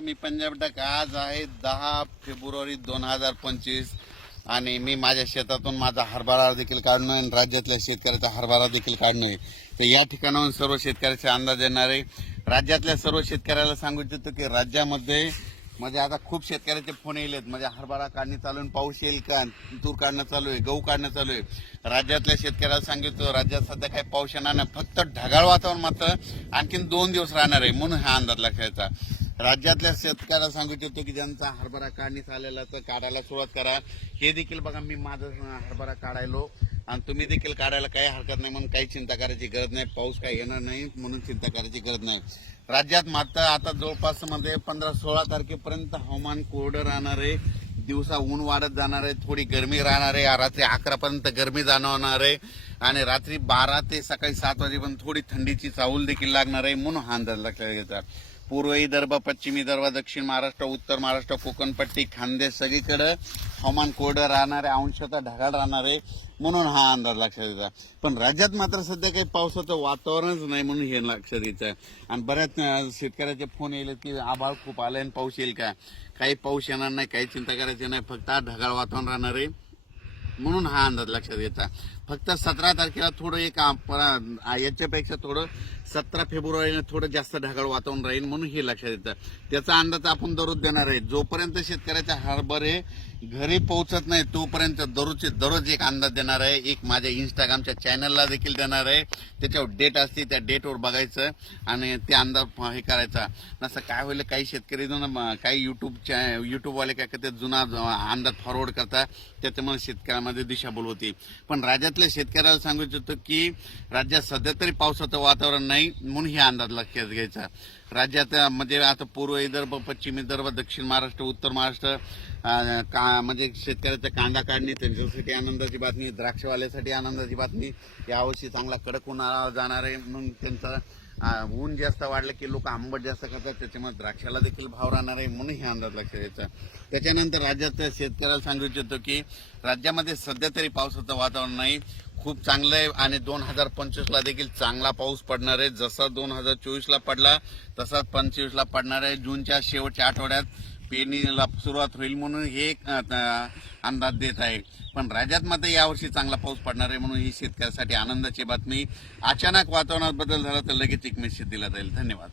मी Punjab duck आज आहे दहा फेब्रुवारी दोन हजार पंचवीस. आणि मी माझ्या शेतातून माझा हरभरा देखील काढणं आणि राज्यातल्या शेतकऱ्याचा हरभरा देखील काढणं आहे तर या ठिकाणाहून सर्व शेतकऱ्याचे अंदाज येणार आहे. राज्यातल्या सर्व शेतकऱ्याला सांगू इच्छितो की राज्यामध्ये म्हणजे आता खूप शेतकऱ्याचे फोन येलेत म्हणजे हरभरा काढणी चालू आहे पाऊस येईल का? तूर काढणं चालू आहे गहू काढणं चालू आहे. राज्यातल्या शेतकऱ्याला सांगितलं राज्यात सध्या काही पाऊस येणार नाही. फक्त ढगाळ वातावरण मात्र आणखीन दोन दिवस राहणार आहे. म्हणून हा अंदाज लक्षायचा राज्यातल्या शेतकऱ्याला सांगू इच्छितो की ज्यांचा हरभरा काढणीस आलेला तर काढायला सुरुवात करा. हे देखील बघा मी माझं हरभरा काढायलो आणि तुम्ही देखील काढायला काही हरकत नाही म्हणून काही चिंता करायची गरज नाही. पाऊस काही येणार नाही म्हणून चिंता करायची गरज नाही. राज्यात मात्र आता जवळपासमध्ये पंधरा सोळा तारखेपर्यंत हवामान कोरडं राहणार आहे. दिवसा ऊन वाढत जाणार आहे थोडी गरमी राहणार आहे. रात्री अकरा पर्यंत गरमी जाणवणार आहे. आणि रात्री बारा ते सकाळी सात वाजेपर्यंत थोडी थंडीची चाहूल देखील लागणार आहे म्हणून हा अंदाज लक्षात घ्यायचा पूर्व विदर्भ पश्चिम विदर्भ दक्षिण महाराष्ट्र उत्तर महाराष्ट्र कोकणपट्टी खानदेश सगळीकडं हवामान कोरडं राहणार आहे अंशतः ढगाळ राहणार आहे म्हणून हा अंदाज लक्षात येतो. पण राज्यात मात्र सध्या काही पावसाचं वातावरणच नाही म्हणून हे लक्षात येतं. आणि बऱ्याच शेतकऱ्याचे फोन येले की आभाळ खूप आले आणि पाऊस येईल का? काही पाऊस येणार नाही काही चिंता करायची नाही फक्त ढगाळ वातावरण राहणार आहे म्हणून हा अंदाज लक्षात येतात फक्त सतरा तारखेला थोडं एक याच्यापेक्षा थोडं सतरा फेब्रुवारीला थोडं जास्त ढगाळ वातावरण राहील म्हणून हे लक्षात येतं. त्याचा अंदाज आपण दररोज देणार आहे. जोपर्यंत शेतकऱ्याचा हरभरे घरी पोहोचत नाही तोपर्यंत दररोजचे दररोज एक अंदाज देणार आहे. एक माझ्या इंस्टाग्रामच्या चॅनलला देखील देणार आहे. त्याच्यावर डेट असते त्या डेटवर बघायचं आणि ते अंदाज हे करायचा. नसं काय होईल काही शेतकरी काही युट्यूब युट्यूबवाले काय करतात जुना अंदाज फॉरवर्ड करतात. त्याच्यामुळे शेतकऱ्यामध्ये दिशाभूल होती. पण राज्यात राज्यातल्या शेतकऱ्याला सांगू इच्छितो की राज्यात सध्या तरी पावसाचं वातावरण नाही म्हणून हे अंदाज लक्षात घ्यायचा. राज्यात म्हणजे आता पूर्व विदर्भ पश्चिम विदर्भ दक्षिण महाराष्ट्र उत्तर महाराष्ट्र का म्हणजे शेतकऱ्याचा कांदा काढणी त्यांच्यासाठी आनंदाची बातमी द्राक्षवाल्यासाठी आनंदाची बातमी. यावर्षी चांगला कडक उन्हाळा जाणार आहे म्हणून त्यांचा ऊन जास्त वाढलं की लोक आंबट जास्त करतात त्याच्यामुळे द्राक्षाला देखील भाव राहणार आहे म्हणून हे अंदाज लक्षात द्यायचा त्याच्यानंतर राज्यात शेतकऱ्याला सांगू इच्छितो की राज्यामध्ये सध्या तरी पावसाचं वातावरण नाही. खूप चांगलं आहे आणि दोन हजार पंचवीसला देखील चांगला पाऊस पडणार आहे. जसा दोन हजार चोवीसला पडला तसाच पंचवीसला पडणार आहे. जूनच्या शेवटच्या आठवड्यात पेरणीला सुरुवात होईल म्हणून हे एक, अंदाज देत आहे. पण राज्यात मात्र यावर्षी चांगला पाऊस पडणार आहे म्हणून ही शेतकऱ्यासाठी आनंदाची बातमी. अचानक वातावरणात बदल झाला तर लगेच एक मेसेज दिला जाईल. धन्यवाद.